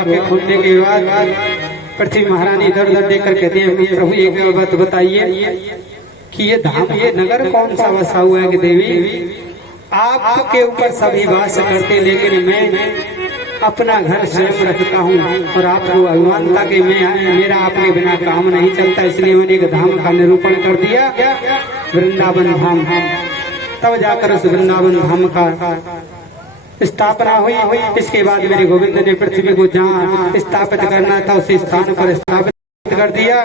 के खोलने के बाद पृथ्वी महारानी इधर उधर देख कर कहती है प्रभु एक बात बताइए कि ये धाम ये नगर कौन सा बसा हुआ है कि देवी आपके ऊपर सभी वास करते लेकिन मैं अपना घर स्वयं रखता हूँ और आपको अभिमान था कि मेरा आपके बिना काम नहीं चलता, इसलिए मैंने एक धाम का निरूपण कर दिया, वृंदावन धाम। तब जाकर उस वृंदावन धाम का स्थापना हुई। इसके बाद मेरे गोविंद ने पृथ्वी को जहाँ स्थापित करना था उसी स्थान पर स्थापित कर दिया।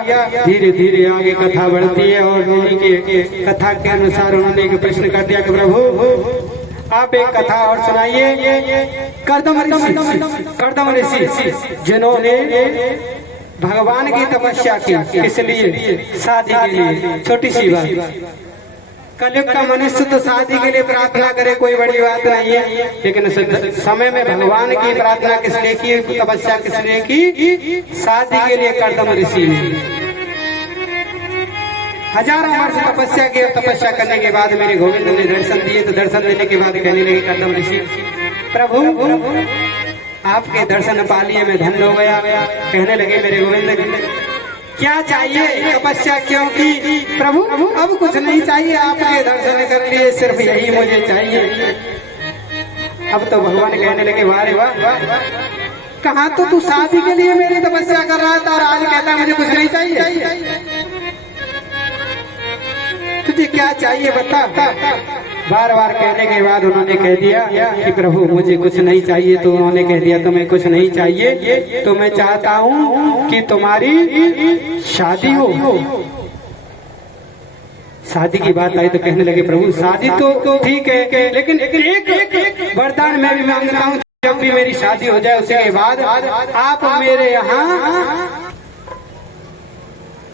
धीरे धीरे आगे कथा बढ़ती है और उन्हीं के कथा के अनुसार उन्होंने एक प्रश्न कर दिया कि प्रभु आप एक कथा और सुनाइए। कर्दम ऋषि जिन्होंने भगवान की तपस्या की, इसलिए शादी के लिए, छोटी सी बात, कलयुग का मनुष्य तो शादी के लिए प्रार्थना करे कोई बड़ी बात नहीं है, लेकिन उस समय में भगवान की प्रार्थना किस लिए की, तपस्या किस लिए की, शादी के लिए कर्दम ऋषि ने हजारों वर्ष तपस्या की। तपस्या करने के बाद मेरे गोविंद ने दर्शन दिए, तो दर्शन देने के बाद कहने लगे कर्दम ऋषि प्रभु आपके दर्शन पा लिए मैं धन्य हो गया। कहने लगे मेरे गोविंद क्या चाहिए, तपस्या क्यों की प्रभु, अब कुछ नहीं चाहिए, आपके दर्शन कर लिए, सिर्फ यही मुझे चाहिए। अब तो भगवान कहने लगे वाह रे वाह, कहाँ तो तू शादी के लिए मेरी तपस्या कर रहा था और आज कहता है मुझे कुछ नहीं चाहिए, तुझे क्या चाहिए बता। बार बार कहने के बाद उन्होंने कह दिया कि प्रभु मुझे कुछ नहीं चाहिए। तो उन्होंने कह दिया तुम्हें कुछ नहीं चाहिए तो मैं चाहता हूँ कि तुम्हारी शादी हो। शादी की बात आई तो कहने लगे प्रभु शादी तो ठीक है, लेकिन एक वरदान मैं भी मांगता हूँ, जब भी मेरी शादी हो जाए उसके बाद आप मेरे यहाँ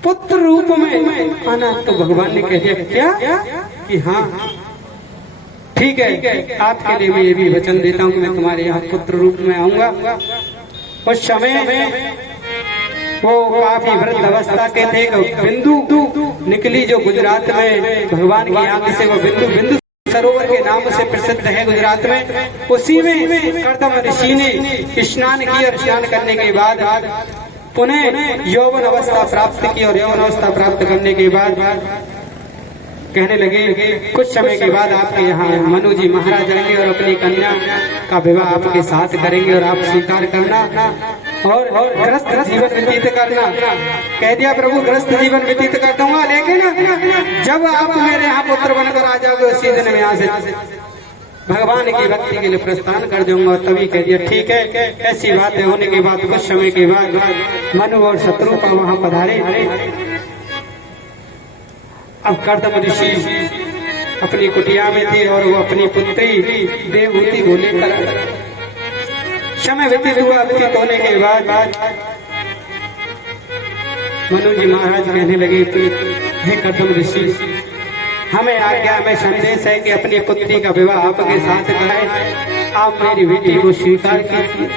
पुत्र रूप में आना। तो भगवान ने कह दिया क्या कि हाँ ठीक है, आपके लिए मैं ये भी वचन देता हूँ कि मैं तुम्हारे यहाँ पुत्र रूप में आऊंगा। उस समय वो काफी वृद्ध अवस्था के थे, बिंदु निकली जो गुजरात में भगवान की आंख से, वो बिंदु सरोवर के नाम से प्रसिद्ध है गुजरात में। उसी में कर्दम ऋषि ने स्नान किया और स्नान करने के बाद पुनः यौवन अवस्था प्राप्त की और यौवन अवस्था प्राप्त करने के बाद कहने लगे कुछ समय के बाद आपके यहाँ मनु जी महाराज आएंगे और अपनी कन्या का विवाह आपके साथ करेंगे और आप स्वीकार करना और ग्रस्त जीवन व्यतीत करना। कह दिया प्रभु ग्रस्त जीवन व्यतीत कर दूंगा, लेकिन जब आप मेरे यहाँ पुत्र बनकर आ जाओगे उसी दिन में यहाँ से भगवान की भक्ति के लिए प्रस्थान कर दूंगा। तभी कह दिया ठीक है। ऐसी बातें होने के बाद कुछ समय के बाद मनु और शत्रुपा वहाँ पधारे। अब कर्दम ऋषि अपनी कुटिया में थे और वो अपनी पुत्री देवहूति को लेकर समय व्यतीत हुआ। व्यतीत होने के बाद मनु जी महाराज कहने लगे हे कर्दम ऋषि हमें आज्ञा में संदेश है कि अपनी पुत्री का विवाह आपके साथ कराए, आप मेरी बेटी को स्वीकार कीजिए।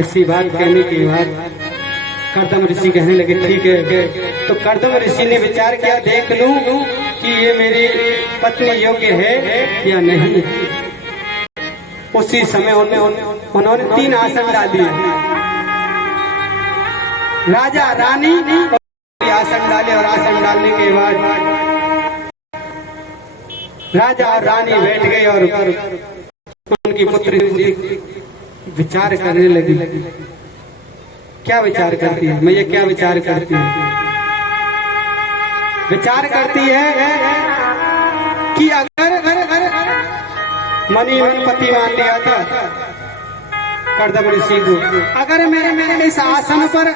ऐसी बात कहने के बाद कर्दम ऋषि कहने लगे ठीक है। तो कर्दम ऋषि ने विचार किया देख लूं कि ये मेरी पत्नी योग्य है या नहीं। उसी समय उन्होंने 3 आसन डाल दिए, राजा रानी आसन डाले और आसन डालने के बाद राजा और रानी बैठ गए और उनकी पुत्री विचार करने लगी। क्या विचार करती है मैया, क्या विचार करती है? विचार करती है कि अगर मनी पति मान लिया था कर्दम ऋषि को, अगर मेरे इस आसन पर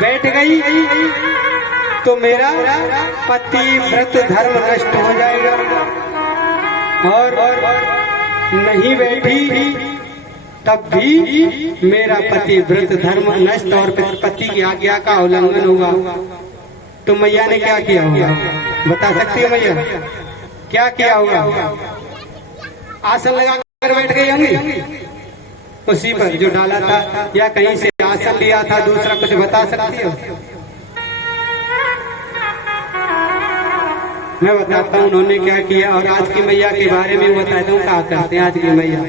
बैठ गई तो मेरा पति व्रत धर्म नष्ट हो जाएगा, और नहीं बैठी तब भी मेरा पति व्रत धर्म नष्ट और पति की आज्ञा का उल्लंघन होगा। तो मैया ने क्या किया होगा बता सकती हो मैया? क्या किया होगा? आसन लगा कर बैठ गई होंगी उसी पर जो डाला था, या कहीं से आसन लिया था दूसरा, कुछ बता सकती हो? मैं बताता हूँ उन्होंने क्या किया, और आज की मैया के बारे में बताता हूँ क्या करते हैं आज की मैया।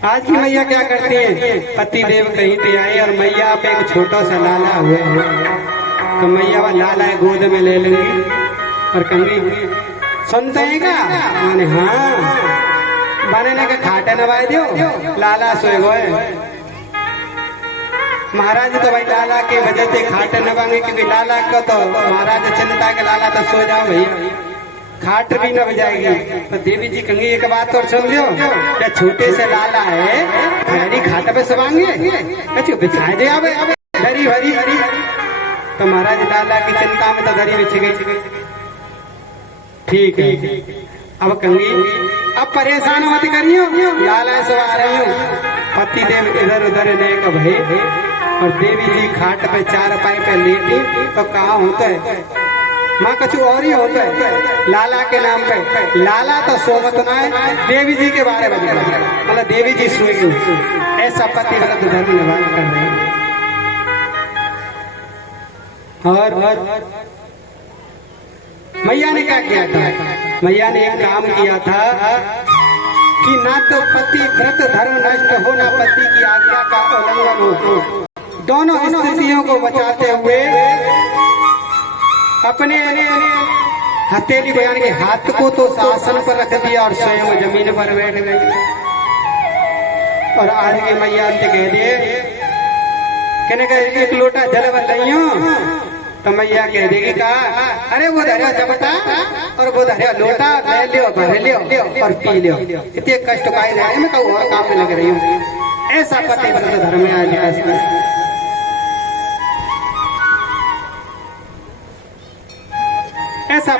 आज की मैया क्या करती है, पति देव कहीं पे आए और मैया पे एक छोटा सा लाला हुआ है, तो मैया वह लाला गोद में ले लेंगी और कहेंगी सुनते हैं क्या, मैंने हाँ बने का खाटे नवाए दो, लाला सोए गए। महाराज तो भाई लाला के वजह से खाटे नवाएंगे, क्योंकि लाला को तो महाराज चिंता के लाला तो सो जाओ भैया, खाट भी न बजाएगी। तो देवी जी कहेंगे एक बात और सुन लो, क्या छोटे से लाला है हरी खाट पे सवाएंगे, बिछाए दे आवे धरी हरी हरी। तो महाराज लाला की चिंता में तो धरी बिछ गई। ठीक है, अब कहेंगी अब परेशान मत करियो, लाला सवा रही हूँ। पति देव इधर उधर लेक भय और देवी जी खाट पे चार पाई पे लेटी, तो कहाँ होता है माँ कछु और ही होता है लाला के नाम पे। लाला तो सोमत ना है, देवी जी के बारे में मतलब देवी जी सोएगी, ऐसा पति गलत धर्म निवारण कर रहे हैं। और मैया ने क्या किया था, मैया ने एक काम किया था कि ना तो पति व्रत धर्म नष्ट हो, ना पति की आज्ञा का उल्लंघन हो, दोनों स्थितियों को बचाते हुए अपने हथेली को यानी कि हाथ को तो आसन पर रख दिया और स्वयं जमीन पर बैठ गई। और आज की मैया अंत कह दिए कहने का एक लोटा जल बन रही हूँ, तो मैया कह देगी का अरे वो धरिया चपटा और वो धरिया लोटा ले लियो भर लियो और पी लियो, इतने कष्ट पाए जाए मैं कहूँ और काम में लग रही हूँ। ऐसा पति व्रत धर्म में आज ऐसा